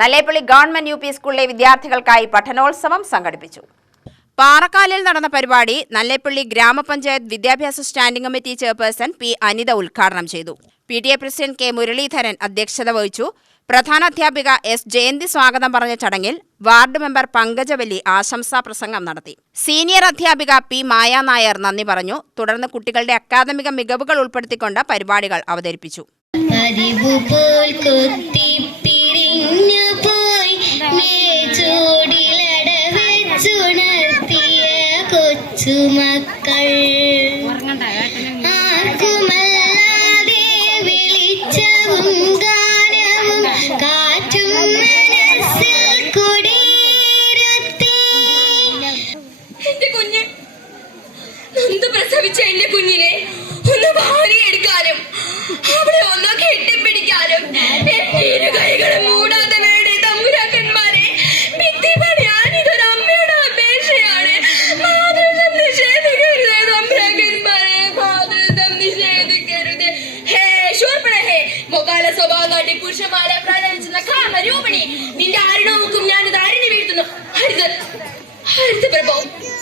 Nallepilly government U P സ്കൂളിലെ വിദ്യാർത്ഥികൾക്കായി പഠനോത്സവം സംഘടിപ്പിച്ചു. പാറക്കാലിൽ നടന്ന പരിപാടി നല്ലേപ്പള്ളി ഗ്രാമപഞ്ചായത്ത് വിദ്യാഭ്യാസ standing committee chairperson P Anitha ഉദ്ഘാടനം ചെയ്തു. PTA പ്രസിഡന്റ് കെ മുരളീധരൻ അധ്യക്ഷത വഹിച്ചു. പ്രധാനാധ്യാപിക എസ് ജയന്തി സ്വാഗതം പറഞ്ഞ ചടങ്ങിൽ വാർഡ് മെമ്പർ പങ്കജവല്ലി ആശംസാ പ്രസംഗം നടത്തി. സീനിയർ അധ്യാപിക പി മായ നായർ നന്ദി പറഞ്ഞു. തുടർന്ന് കുട്ടികളുടെ അക്കാദമിക മികവുകൾ ഉൾപ്പെടുത്തിക്കൊണ്ട് പരിപാടികൾ അവതരിപ്പിച്ചു. പ്രസവിച്ച എന്റെ കുഞ്ഞിനെ ഒന്ന് വാരിയെടുക്കാനും അവിടെ ഒന്ന് കെട്ടിപ്പിടിക്കാനും എന്റെ കൈകളും മൂടാതെ വേണ്ടി തമ്പുരാക്കന്മാരെ ഭിത്തി പണിയാൻ ഇതൊരു അമ്മയുടെ അപേക്ഷയാണ്. മാതൃത്വം നിഷേധിക്കരുത് തമ്പുരാക്കന്മാരെ, മാതൃത്വം നിഷേധിക്കരുത്. ഹേ ശൂർപ്പണ ഹേ മൊകാല സ്വഭാവം കാട്ടി പുരുഷന്മാരെ പ്രണയിച്ചുന്ന കാമരൂപിണി, നിന്റെ ആരിടവും ഞാനിത് ആരിനെ വീഴ്ത്തുന്നു. ഹരിത പ്രഭോ.